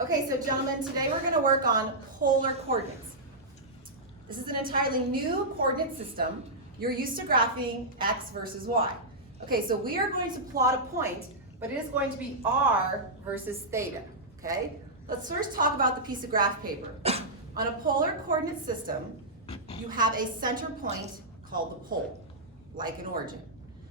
Okay, so gentlemen, today we're going to work on polar coordinates. This is an entirely new coordinate system. You're used to graphing x versus y. Okay, so we are going to plot a point, but it is going to be r versus theta, okay? Let's first talk about the piece of graph paper. On a polar coordinate system, you have a center point called the pole, like an origin.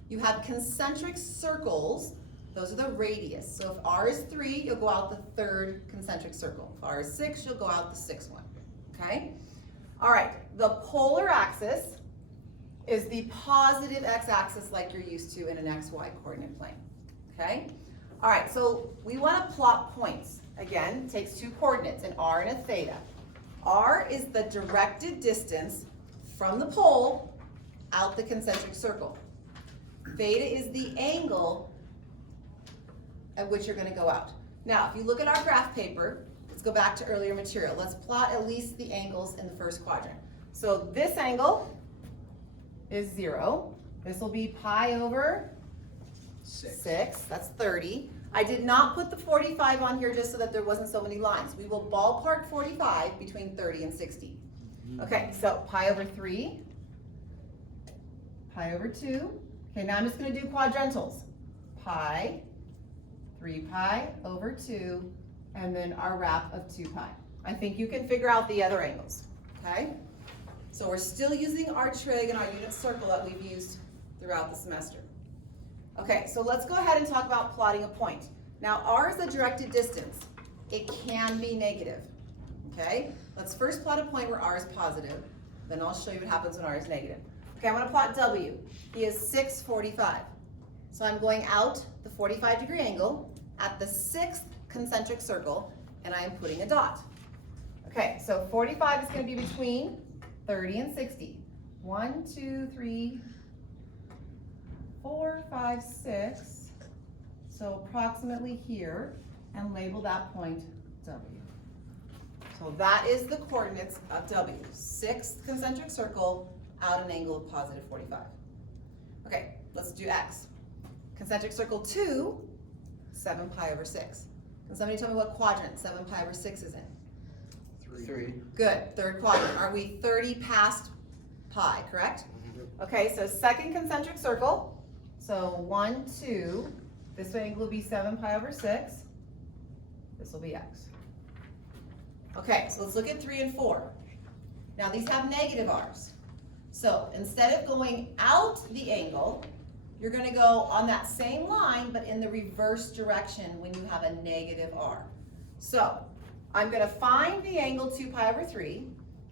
You have concentric circles. Those are the radius. So if r is 3, you'll go out the third concentric circle. If r is 6, you'll go out the sixth one, okay? All right, the polar axis is the positive x-axis like you're used to in an xy coordinate plane, okay? All right, so we want to plot points. Again, it takes two coordinates, an r and a theta. R is the directed distance from the pole out the concentric circle. Theta is the angle at which you're going to go out. Now, if you look at our graph paper, let's go back to earlier material. Let's plot at least the angles in the first quadrant. So this angle is 0. This will be pi over 6. That's 30. I did not put the 45 on here just so that there wasn't so many lines. We will ballpark 45 between 30 and 60. Okay, so pi over 3, pi over 2. Okay, now I'm just going to do quadrantals. Pi, 3 pi over 2, and then our wrap of 2 pi. I think you can figure out the other angles, okay? So we're still using our trig and our unit circle that we've used throughout the semester. Okay, so let's go ahead and talk about plotting a point. Now, r is a directed distance. It can be negative, okay? Let's first plot a point where r is positive, then I'll show you what happens when r is negative. Okay, I'm going to plot w. He is 645. So I'm going out the 45-degree angle at the 6th concentric circle, and I am putting a dot. Okay, so 45 is going to be between 30 and 60. 1, 2, 3, 4, 5, 6. So approximately here, and label that point W. So that is the coordinates of W. 6th concentric circle out an angle of positive 45. Okay, let's do X. Concentric circle 2, 7 pi over 6. Can somebody tell me what quadrant 7 pi over 6 is in? 3. Good, third quadrant. Are we 30 past pi, correct? Okay, so second concentric circle. So 1, 2. This angle will be 7 pi over 6. This will be X. Okay, so let's look at 3 and 4. Now these have negative r's. So instead of going out the angle, you're going to go on that same line, but in the reverse direction when you have a negative r. So I'm going to find the angle 2 pi over 3.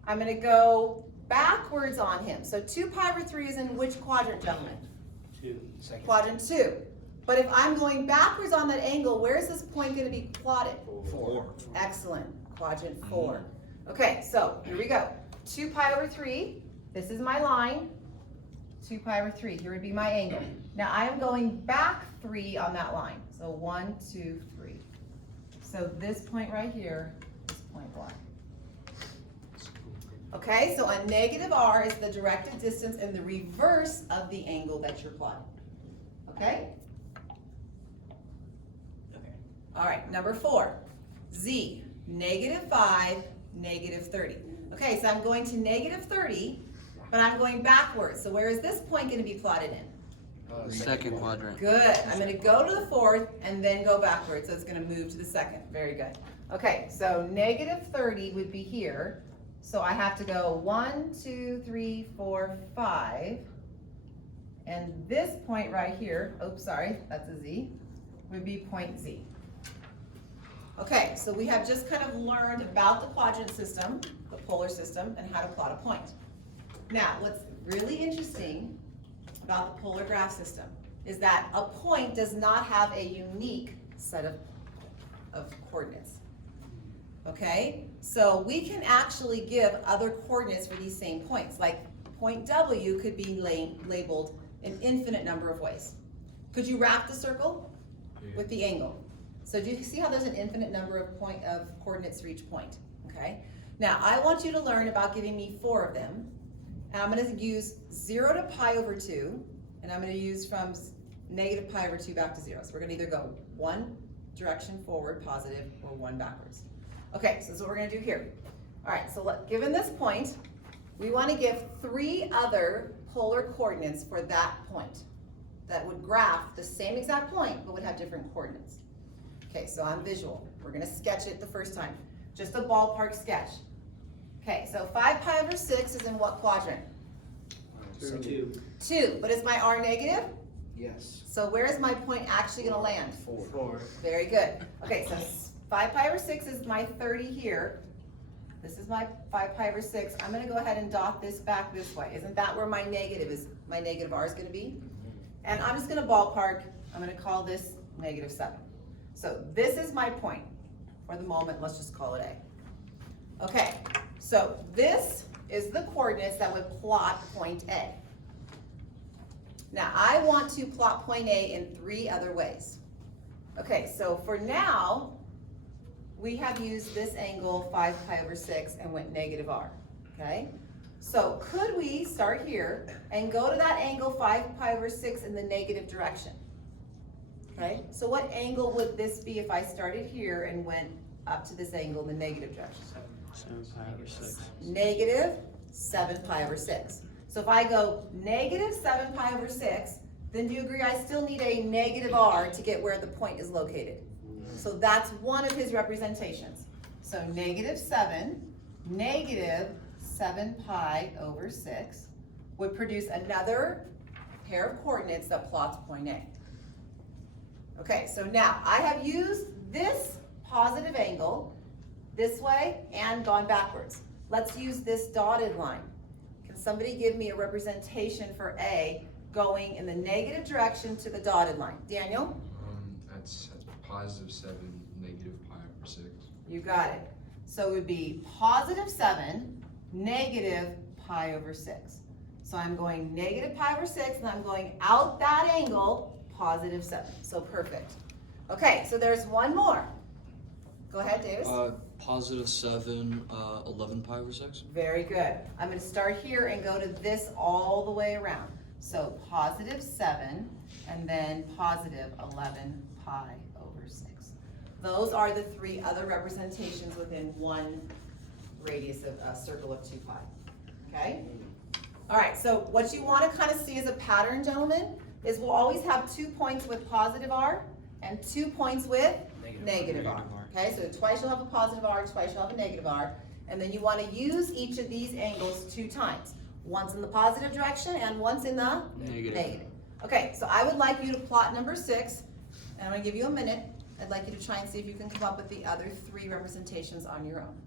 I'm going to go backwards on him. So 2 pi over 3 is in which quadrant, gentlemen? 2. Second. Quadrant 2. But if I'm going backwards on that angle, where is this point going to be plotted? 4. Excellent. Quadrant 4. Okay, so here we go. 2 pi over 3. This is my line. 2 pi over 3. Here would be my angle. Now I am going back 3 on that line. So 1, 2, 3. So this point right here is point 1. Okay, so a negative r is the directed distance in the reverse of the angle that you're plotting. Okay? Okay. All right, number 4. Z, negative 5, negative 30. Okay, so I'm going to negative 30, but I'm going backwards. So where is this point going to be plotted in? Second quadrant. Good. I'm going to go to the 4th and then go backwards. So it's going to move to the 2nd. Very good. Okay, so negative 30 would be here. So I have to go 1, 2, 3, 4, 5. And this point right here, oops, sorry, that's a Z, would be point Z. Okay, so we have just kind of learned about the quadrant system, the polar system, and how to plot a point. Now, what's really interesting about the polar graph system is that a point does not have a unique set of coordinates. Okay, so we can actually give other coordinates for these same points. Like point W could be labeled an infinite number of ways. Could you wrap the circle with the angle? So do you see how there's an infinite number of coordinates for each point? Okay. Now I want you to learn about giving me 4 of them. And I'm going to use 0 to pi over 2, and I'm going to use from negative pi over 2 back to 0. So we're going to either go 1, direction forward, positive, or 1 backwards. Okay, so this is what we're gonna do here. All right, so given this point, we wanna give 3 other polar coordinates for that point that would graph the same exact point, but would have different coordinates. Okay, so I'm visual. We're gonna sketch it the first time. Just a ballpark sketch. Okay, so 5 pi over 6 is in what quadrant? 2. 2, but is my r negative? Yes. So where is my point actually gonna land? 4. Very good. Okay, so 5 pi over 6 is my 30 here. This is my 5 pi over 6. I'm gonna go ahead and dot this back this way. Isn't that where my negative is, my negative r is gonna be? And I'm just gonna ballpark, I'm gonna call this -7. So this is my point. For the moment, let's just call it A. Okay, so this is the coordinates that would plot point A. Now, I want to plot point A in 3 other ways. Okay, so for now, we have used this angle 5 pi over 6 and went -r, okay? So could we start here and go to that angle 5 pi over 6 in the negative direction? Okay, so what angle would this be if I started here and went up to this angle in the negative direction? 7 pi over 6. -7 pi over 6. So if I go -7 pi over 6, then do you agree I still need a -r to get where the point is located? So that's one of his representations. So -7 pi over 6 would produce another pair of coordinates that plots point A. Okay, so now I have used this positive angle this way and gone backwards. Let's use this dotted line. Can somebody give me a representation for A going in the negative direction to the dotted line? Daniel? That's +7, -pi over 6. You got it. So it would be +7, -pi over 6. So I'm going -pi over 6 and I'm going out that angle, +7. So perfect. Okay, so there's one more. Go ahead, Davis. +7, 11 pi over 6. Very good. I'm gonna start here and go to this all the way around. So +7 and then +11 pi over 6. Those are the 3 other representations within one radius of a circle of 2 pi. Okay? All right, so what you wanna kind of see as a pattern, gentlemen, is we'll always have 2 points with +r and 2 points with -r. Okay, so twice you'll have a +r, twice you'll have a -r, and then you want to use each of these angles 2 times. Once in the positive direction and once in the Negative. Okay, so I would like you to plot number 6, and I'm going to give you a minute. I'd like you to try and see if you can come up with the other 3 representations on your own.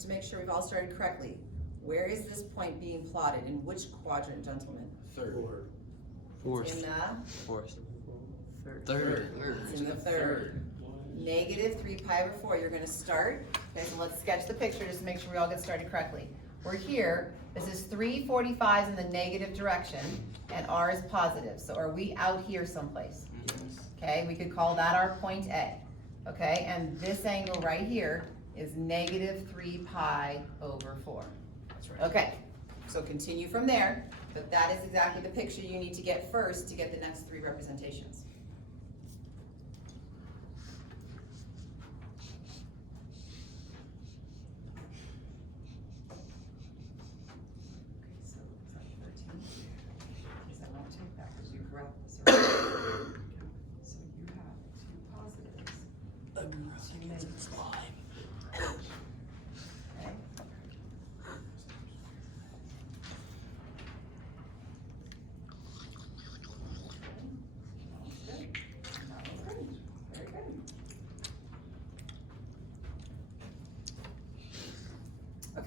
To make sure we've all started correctly, where is this point being plotted? In which quadrant, gentlemen? Third. Fourth. In the Fourth. Third. It's in the third. -3 pi over 4. You're going to start. Okay, so let's sketch the picture just to make sure we all get started correctly. We're here. This is 345 in the negative direction, and r is positive. So are we out here someplace? Okay, we could call that our point A. Okay, and this angle right here is -3 pi over 4. That's right. Okay, so continue from there, but that is exactly the picture you need to get first to get the next 3 representations. Okay, so it's at 13. Because I won't take that because you grabbed this already. So you have 2 positives. 2 negatives. Okay.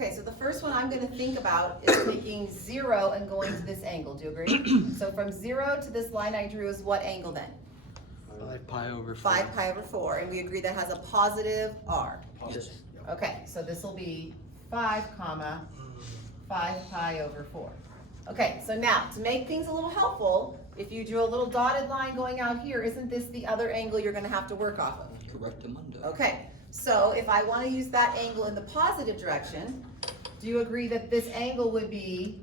Okay, so the first one I'm gonna think about is taking 0 and going to this angle, do you agree? So from 0 to this line I drew is what angle then? 5 pi over 4. 5 pi over 4, and we agree that has a positive r. Positive. Yep. Okay, so this will be 5 comma 5 pi over 4. Okay, so now, to make things a little helpful, if you drew a little dotted line going out here, isn't this the other angle you're gonna have to work off of? Correctamundo. Okay, so if I wanna use that angle in the positive direction, do you agree that this angle would be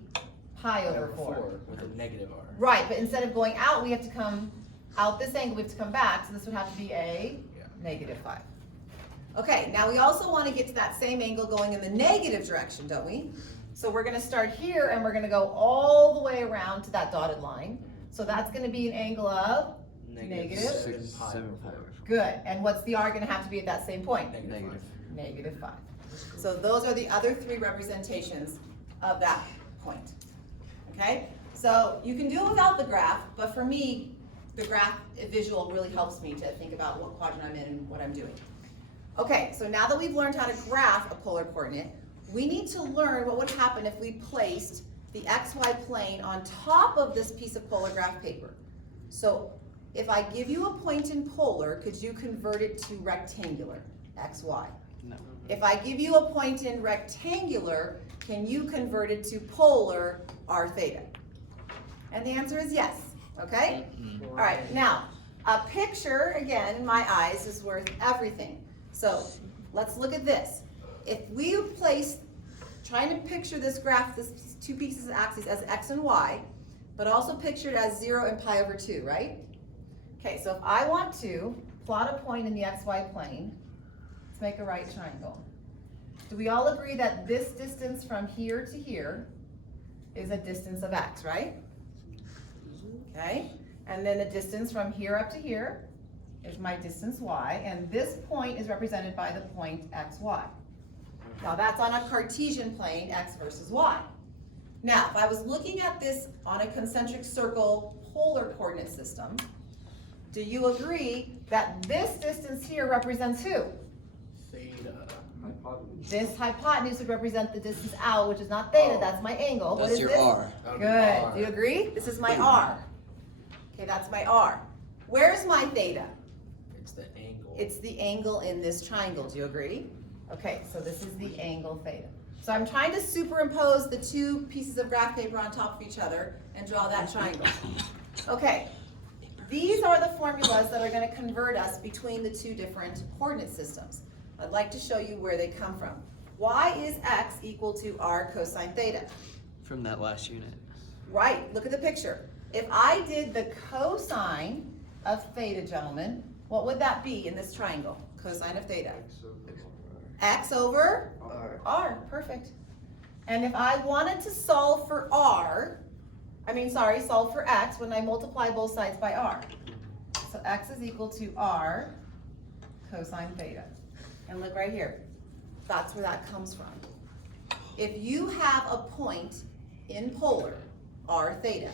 pi over 4? With a negative r. Right, but instead of going out, we have to come out this angle, we have to come back, so this would have to be a Yeah. negative 5. Okay, now we also want to get to that same angle going in the negative direction, don't we? So we're going to start here and we're going to go all the way around to that dotted line. So that's going to be an angle of Negative? 7 pi 7 over pi 4. over 4. good. And what's the r going to have to be at that same point? Negative 5. Negative 5. So those are the other 3 representations of that point. Okay? So you can do it without the graph, but for me, the graph visual really helps me to think about what quadrant I'm in and what I'm doing. Okay, so now that we've learned how to graph a polar coordinate, we need to learn what would happen if we placed the XY plane on top of this piece of polar graph paper. So if I give you a point in polar, could you convert it to rectangular, XY? No. If I give you a point in rectangular, can you convert it to polar, r theta? And the answer is yes, okay? Mhm. All right, now, a picture, again, in my eyes, is worth everything. So let's look at this. If we place, trying to picture this graph, this 2 pieces of axes as x and y, but also picture it as 0 and pi over 2, right? Okay, so if I want to plot a point in the xy plane, let's make a right triangle. Do we all agree that this distance from here to here is a distance of x, right? Okay, and then the distance from here up to here is my distance y, and this point is represented by the point xy. Now that's on a Cartesian plane, x versus y. Now, if I was looking at this on a concentric circle polar coordinate system, do you agree that this distance here represents who? Theta. This hypotenuse would represent the distance out, which is not theta, Oh. that's my angle. What That's is your this? R. That would be Good, r. do you agree? This is my r. Okay, that's my r. Where's my theta? It's the angle. It's the angle in this triangle, do you agree? Okay, so this is the angle theta. So I'm trying to superimpose the 2 pieces of graph paper on top of each other and draw that triangle. Okay, these are the formulas that are going to convert us between the 2 different coordinate systems. I'd like to show you where they come from. Why is x equal to r cosine theta? From that last unit. Right, look at the picture. If I did the cosine of theta, gentlemen, what would that be in this triangle? Cosine of theta. X over r, perfect. And if I wanted to solve for solve for x when I multiply both sides by r. So x is equal to r cosine theta. And look right here, that's where that comes from. If you have a point in polar, r theta,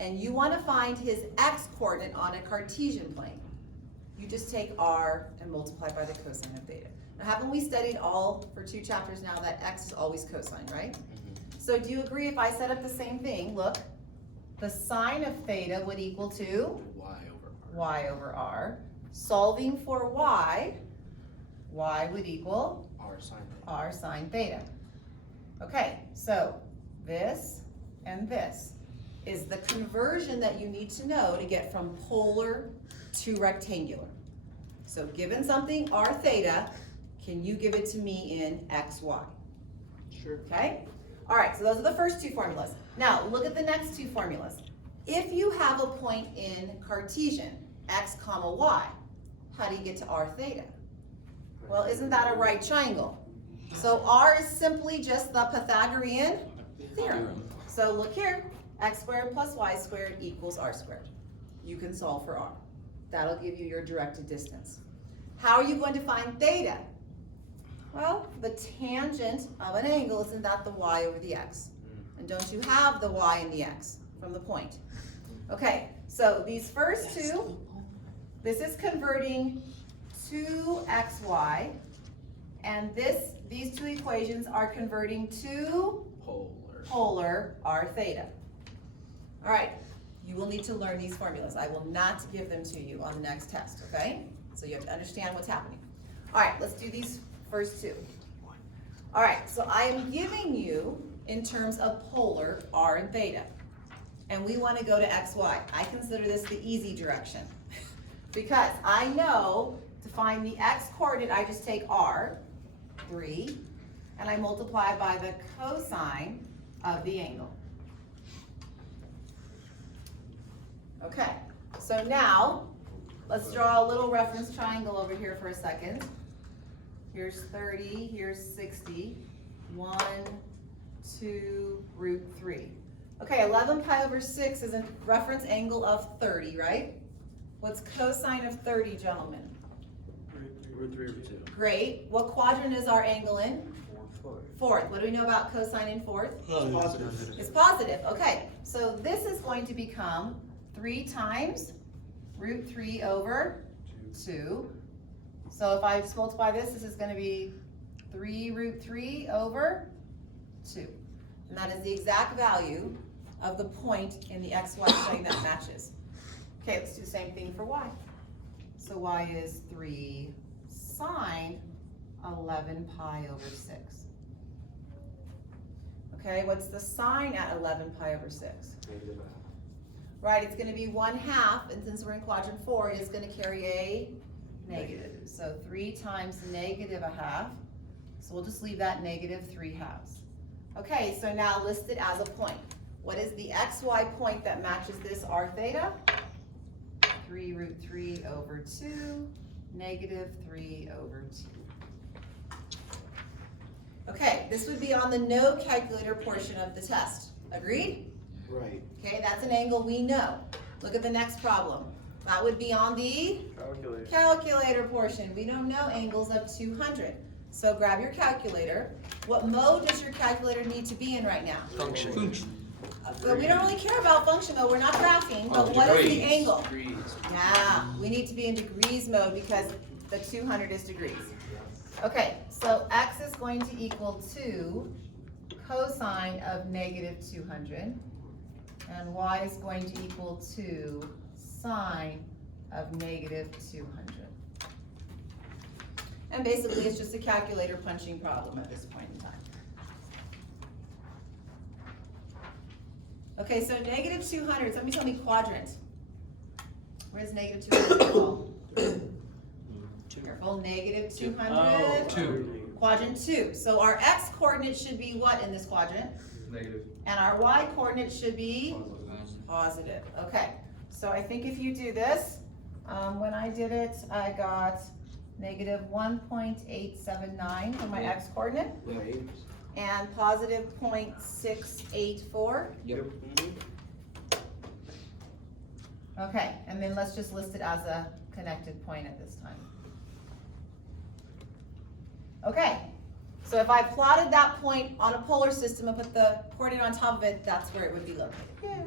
and you want to find his x coordinate on a Cartesian plane, you just take r and multiply by the cosine of theta. Now, haven't we studied all for 2 chapters now that x is always cosine, right? So do you agree if I set up the same thing? Look, the sine of theta would equal to Y over r. y over r. Solving for y would equal R sine theta. r sine theta. Okay, so this and this is the conversion that you need to know to get from polar to rectangular. So given something r theta, can you give it to me in xy? Sure. Okay? All right, so those are the first 2 formulas. Now, look at the next 2 formulas. If you have a point in Cartesian, x comma y, how do you get to r theta? Well, isn't that a right triangle? So r is simply just the Pythagorean theorem. So look here, x squared plus y squared equals r squared. You can solve for r. That'll give you your directed distance. How are you going to find theta? Well, the tangent of an angle, isn't that the y over the x? And don't you have the y and the x from the point? Okay, so these first 2, this is converting to xy, and these two equations are converting to Polar. polar r theta. All right, you will need to learn these formulas. I will not give them to you on the next test, okay? So you have to understand what's happening. All right, let's do these first two. All right, so I am giving you in terms of polar r and theta. And we want to go to xy. I consider this the easy direction because I know to find the x coordinate, I just take r, 3, and I multiply by the cosine of the angle. Okay, so now let's draw a little reference triangle over here for a second. Here's 30, here's 60, 1, 2, root 3. Okay, 11 pi over 6 is a reference angle of 30, right? What's cosine of 30, gentlemen? Root 3 over 2. Great. What quadrant is our angle in? Fourth. Fourth. What do we know about cosine in fourth? Positive. It's positive. Okay, so this is going to become 3 times root 3 over 2. So if I just multiply this, this is going to be 3 root 3 over 2. And that is the exact value of the point in the xy plane that matches. Okay, let's do the same thing for y. So y is 3 sine 11 pi over 6. Okay, what's the sine at 11 pi over 6? Negative a half. Right, it's gonna be 1/2, and since we're in quadrant 4, it is gonna carry a negative. So 3 times negative a half, so we'll just leave that negative 3/2. Okay, so now list it as a point. What is the xy point that matches this r theta? 3 root 3 over 2, negative 3 over 2. Okay, this would be on the no calculator portion of the test. Agreed? Right. Okay, that's an angle we know. Look at the next problem. That would be on the Calculate. calculator portion. We don't know angles of 200. So grab your calculator. What mode does your calculator need to be in right now? Function. But we don't really care about function though. We're not graphing, but what is the Degrees. angle? Degrees. Yeah, we need to be in degrees mode because the 200 is degrees. Okay, so x is going to equal 2 cosine of negative 200, and y is going to equal 2 sine of negative 200. And basically, it's just a calculator punching problem at this point in time. Okay, so negative 200, somebody tell me quadrant. Where's negative 200 fall? Careful, negative 200. 2. Quadrant 2. So our x coordinate should be what in this quadrant? Negative. And our y coordinate should be positive. Okay, so I think if you do this, when I did it, I got negative 1.879 for my x coordinate Right. and positive 0.684. Yep. Okay, and then let's just list it as a connected point at this time. Okay, so if I plotted that point on a polar system and put the coordinate on top of it, that's where it would be located. Yeah.